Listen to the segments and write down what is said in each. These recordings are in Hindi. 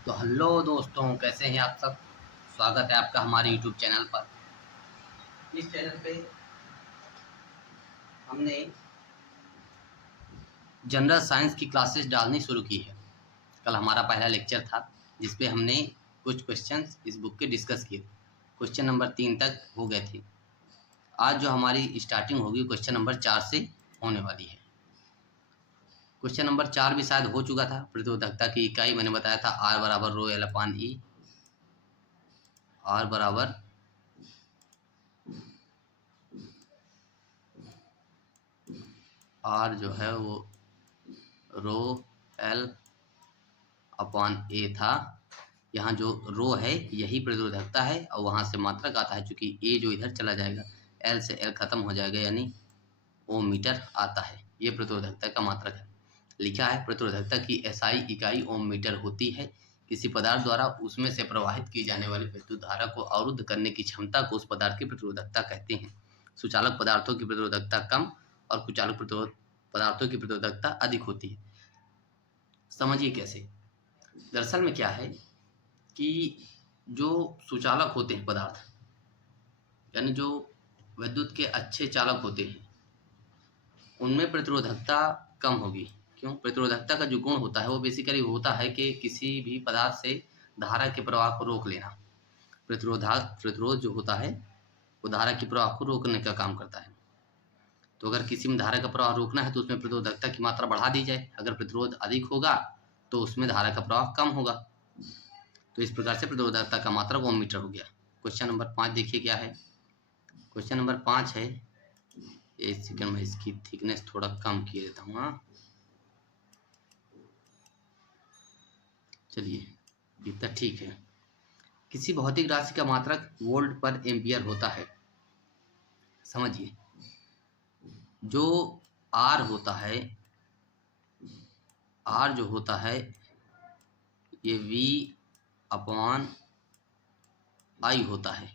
तो हेलो दोस्तों, कैसे हैं आप सब। स्वागत है आपका हमारे यूट्यूब चैनल पर। इस चैनल पे हमने जनरल साइंस की क्लासेस डालनी शुरू की है। कल हमारा पहला लेक्चर था जिसपे हमने कुछ क्वेश्चंस इस बुक के डिस्कस किए। क्वेश्चन नंबर 3 तक हो गए थे। आज जो हमारी स्टार्टिंग होगी क्वेश्चन नंबर 4 से होने वाली है। क्वेश्चन नंबर 4 भी शायद हो चुका था। प्रतिरोधकता की इकाई मैंने बताया था R बराबर रो एल अपान ई। R बराबर R जो है वो रो एल अपॉन ए था। यहाँ जो रो है यही प्रतिरोधकता है और वहाँ से मात्रक आता है, चूंकि ए जो इधर चला जाएगा एल से एल खत्म हो जाएगा, यानी ओम मीटर आता है। ये प्रतिरोधकता का मात्रक है। लिखा है प्रतिरोधकता की एसआई इकाई ओम मीटर होती है। किसी पदार्थ द्वारा उसमें से प्रवाहित की जाने वाली विद्युत धारा को अवरुद्ध करने की क्षमता को उस पदार्थ की प्रतिरोधकता कहते हैं। सुचालक पदार्थों की प्रतिरोधकता कम और कुचालक पदार्थों की प्रतिरोधकता अधिक होती है। समझिए कैसे। दरअसल में क्या है कि जो सुचालक होते हैं पदार्थ, यानी जो विद्युत के अच्छे चालक होते हैं, उनमें प्रतिरोधकता कम होगी। क्यों? प्रतिरोधकता का जो गुण होता है वो बेसिकली होता है कि किसी भी पदार्थ से धारा के प्रवाह को रोक लेना। प्रतिरोध जो होता है वो धारा के प्रवाह को रोकने का काम करता है। तो अगर किसी में धारा का प्रवाह रोकना है तो उसमें प्रतिरोधकता की मात्रा बढ़ा दी जाए। अगर प्रतिरोध अधिक होगा तो उसमें धारा का प्रवाह कम होगा। तो इस प्रकार से प्रतिरोधकता का मात्रक ओम मीटर हो गया। क्वेश्चन नंबर 5 देखिए क्या है। क्वेश्चन नंबर 5 है, एक सेकंड में इसकी थिकनेस थोड़ा कम किए देता हूँ। हाँ, चलिए इतना ठीक है। किसी भौतिक राशि का मात्रक वोल्ट पर एम्पियर होता है। समझिए, जो आर होता है, आर जो होता है ये वी अपॉन आई होता है।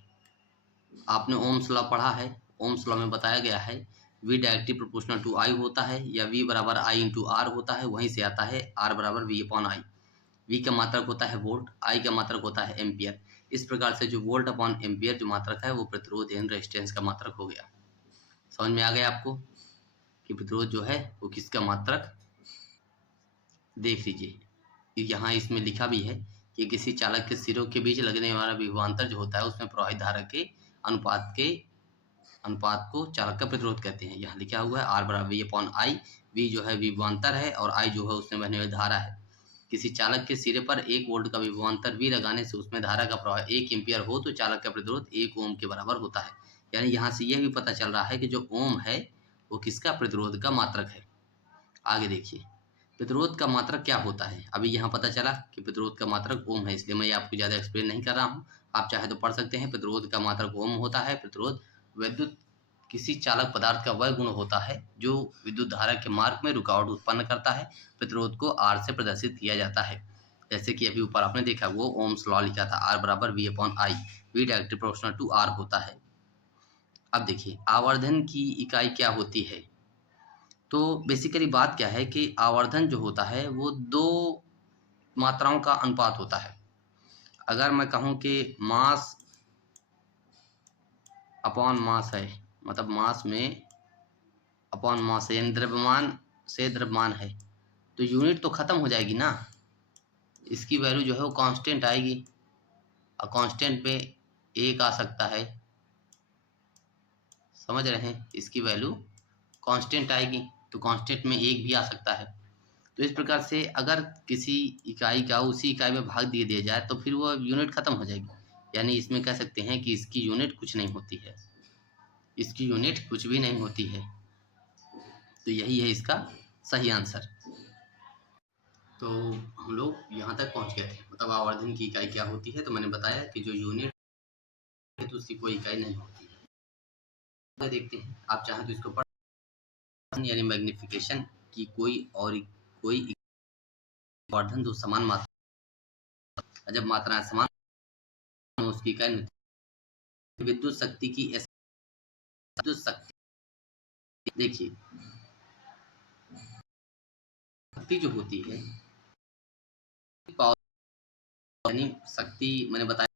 आपने ओम्स लॉ पढ़ा है। ओम्स लॉ में बताया गया है वी डायरेक्टली प्रोपोर्शनल टू आई होता है, या वी बराबर आई इंटू आर होता है। वहीं से आता है आर बराबर वी अपॉन आई। वी का मात्रक होता है वोल्ट, आई का मात्रक होता है एम्पियर। इस प्रकार से जो वोल्ट अपॉन एम्पियर जो मात्रक है वो प्रतिरोध यानी रेजिस्टेंस का मात्रक हो गया। समझ में आ गया आपको कि प्रतिरोध जो है वो किसका मात्रक। देख लीजिए यहाँ इसमें लिखा भी है कि किसी चालक के सिरों के बीच लगने वाला विभवांतर जो होता है उसमें प्रवाहित धारा के अनुपात को चालक का प्रतिरोध कहते हैं। यहाँ लिखा हुआ है आर बराबर वी अपॉन आई। वी जो है विभवांतर है और आई जो है उसमें बहने वाली धारा है। किसी चालक के सिरे पर 1 वोल्ट का विभवांतर वी लगाने से उसमें धारा का प्रवाह 1 एम्पियर हो तो चालक का प्रतिरोध 1 ओम के बराबर होता है। यानी यहाँ से यह भी पता चल रहा है कि जो ओम है वो किसका प्रतिरोध का मात्रक है। आगे देखिए प्रतिरोध का मात्रक क्या होता है। अभी यहाँ पता चला कि प्रतिरोध का मात्रक ओम है, इसलिए मैं आपको ज़्यादा एक्सप्लेन नहीं कर रहा हूँ। आप चाहे तो पढ़ सकते हैं। प्रतिरोध का मात्रक ओम होता है। प्रतिरोध विद्युत किसी चालक पदार्थ का वह गुण होता है जो विद्युत धारा के मार्ग में रुकावट उत्पन्न करता है। प्रतिरोध को आर से प्रदर्शित किया जाता है। जैसे कि अभी ऊपर आपने देखा वो ओम्स लॉ लिखा था आर बराबर V upon I. V directly proportional to R होता है। अब देखिए आवर्धन की इकाई क्या होती है। तो बेसिकली बात क्या है कि आवर्धन जो होता है वो दो मात्राओं का अनुपात होता है। अगर मैं कहूँ कि मास अपॉन मास है, मतलब मास में अपॉन मास है, यानी द्रव्यमान से द्रव्यमान है, तो यूनिट तो खत्म हो जाएगी ना। इसकी वैल्यू जो है वो कांस्टेंट आएगी और कांस्टेंट पे एक आ सकता है। समझ रहे हैं, इसकी वैल्यू कांस्टेंट आएगी तो कांस्टेंट में एक भी आ सकता है। तो इस प्रकार से अगर किसी इकाई का उसी इकाई में भाग दिए दिया जाए तो फिर वो यूनिट खत्म हो जाएगी। यानी इसमें कह सकते हैं कि इसकी यूनिट कुछ नहीं होती है। इसकी यूनिट कुछ भी नहीं होती है। तो यही है इसका सही आंसर। तो हम लोग यहाँ तक पहुँच गए थे, मतलब आवर्धन की इकाई क्या होती है। तो मैंने बताया कि जो यूनिट है तो उसकी कोई इकाई नहीं होती है। तो देखते हैं, आप चाहें तो इसको पढ़, यानी मैग्निफिकेशन की कोई आवर्धन जो समान मात्रा, जब मात्राएं समान हो उसकी इकाई नहीं होती। विद्युत शक्ति की विद्युत शक्ति देखिए, शक्ति जो होती है यानी शक्ति मैंने बताया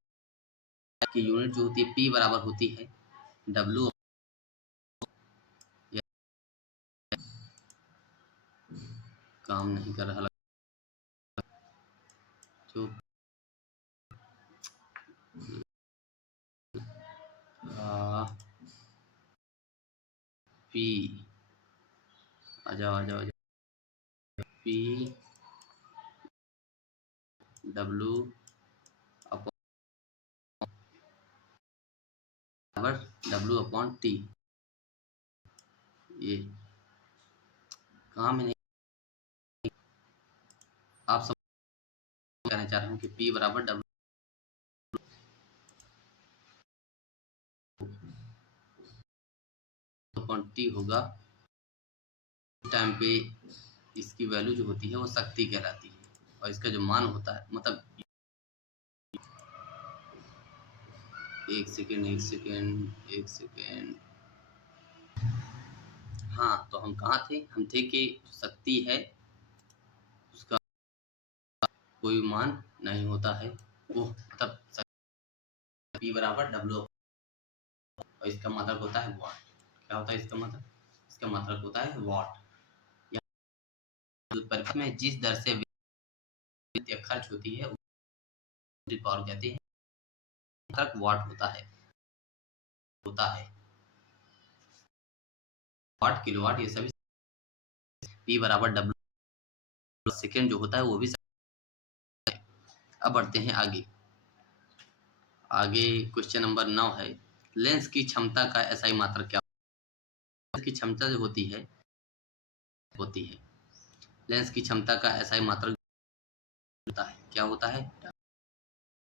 कि यूनिट जो होती है P बराबर होती है W। काम नहीं कर रहा जो P आ जाओ P W अपॉन T। ये काम नहीं, आप सब कहना चाह रहा हूँ कि P बराबर W अपॉन T होगा। टाइम पे इसकी वैल्यू जो होती है वो शक्ति कहलाती है और इसका जो मान होता है मतलब एक सेकेंड। हाँ, तो हम कहाँ थे? हम थे कि शक्ति है उसका कोई मान नहीं होता है, वो मतलब P बराबर W और इसका मतलब होता है वाट। क्या होता है इसका मतलब? इसका मतलब होता है वाट। परिपथ में जिस दर से विद्युत खर्च होती है पावर कहते हैं तक वाट होता है वाट किलोवाट ये सभी P बराबर W सेकेंड जो होता है वो भी। अब बढ़ते हैं आगे क्वेश्चन नंबर 9 है। लेंस की क्षमता का एसआई मात्रक क्या? लेंस की क्षमता जो होती है लेंस की क्षमता का एसआई मात्रक होता है, क्या होता है?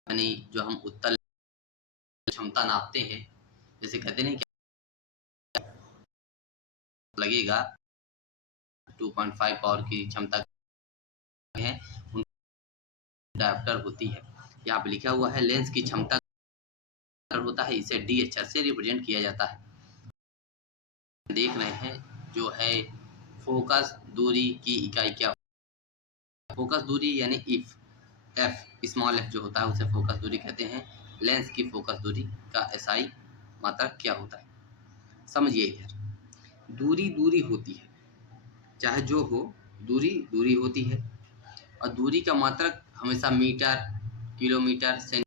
यानी जो हम उत्तल क्षमता नापते हैं, जैसे कहते नहीं क्या लगेगा 2.5 पावर की क्षमता है डायोप्टर होती है। यहाँ पे लिखा हुआ है लेंस की क्षमता होता है, इसे डी अक्षर से रिप्रेजेंट किया जाता है। देख रहे हैं जो है फोकस दूरी की इकाई क्या? फोकस दूरी यानी एफ स्मॉल एफ जो होता है उसे फोकस दूरी कहते हैं। लेंस की फोकस दूरी का एसआई मात्रक क्या होता है? समझिए इधर दूरी होती है, चाहे जो हो दूरी होती है और दूरी का मात्रक हमेशा मीटर किलोमीटर से,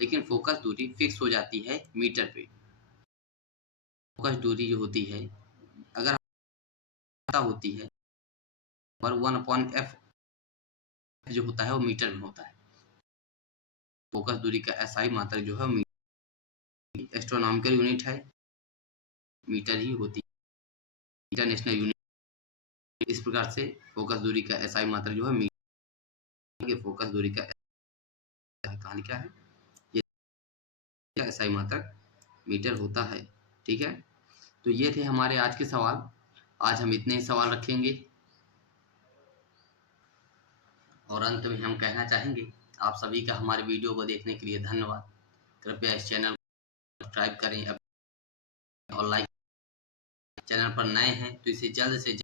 लेकिन फोकस दूरी फिक्स हो जाती है मीटर पे। फोकस दूरी जो होती है अगर होती है पर 1/f जो होता है वो मीटर में होता है। फोकस दूरी का एसआई मात्रक जो है एस्ट्रोनॉमिकल यूनिट है, मीटर ही होती है, इंटरनेशनल यूनिट। इस प्रकार से फोकस दूरी का एसआई मात्रक जो है मीटर। फोकस दूरी का कहाँ लिखा है ये एसआई मात्रक मीटर होता है। ठीक है, तो ये थे हमारे आज के सवाल। आज हम इतने ही सवाल रखेंगे और अंत में हम कहना चाहेंगे आप सभी का हमारे वीडियो को देखने के लिए धन्यवाद। कृपया इस चैनल को सब्सक्राइब करें और लाइक। चैनल पर नए हैं तो इसे जल्द से जल्द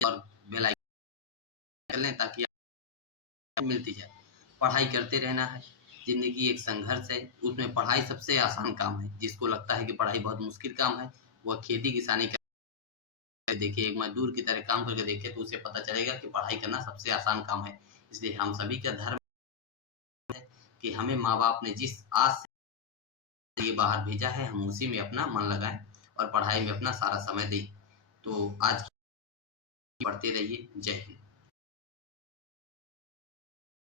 और बेल आइकन कर लें ताकि आपको मिलती जाए। पढ़ाई करते रहना है, जिंदगी एक संघर्ष है, उसमें पढ़ाई सबसे आसान काम है। जिसको लगता है कि पढ़ाई बहुत मुश्किल काम है वह खेती किसानी कर देखिए, एक मजदूर की तरह काम करके देखे तो उसे पता चलेगा कि पढ़ाई करना सबसे आसान काम है। इसलिए हम सभी का धर्म है कि हमें माँ बाप ने जिस आस से ये बाहर भेजा है हम उसी में अपना मन लगाएं और पढ़ाई में अपना सारा समय दें। तो आज पढ़ते रहिए। जय हिंद।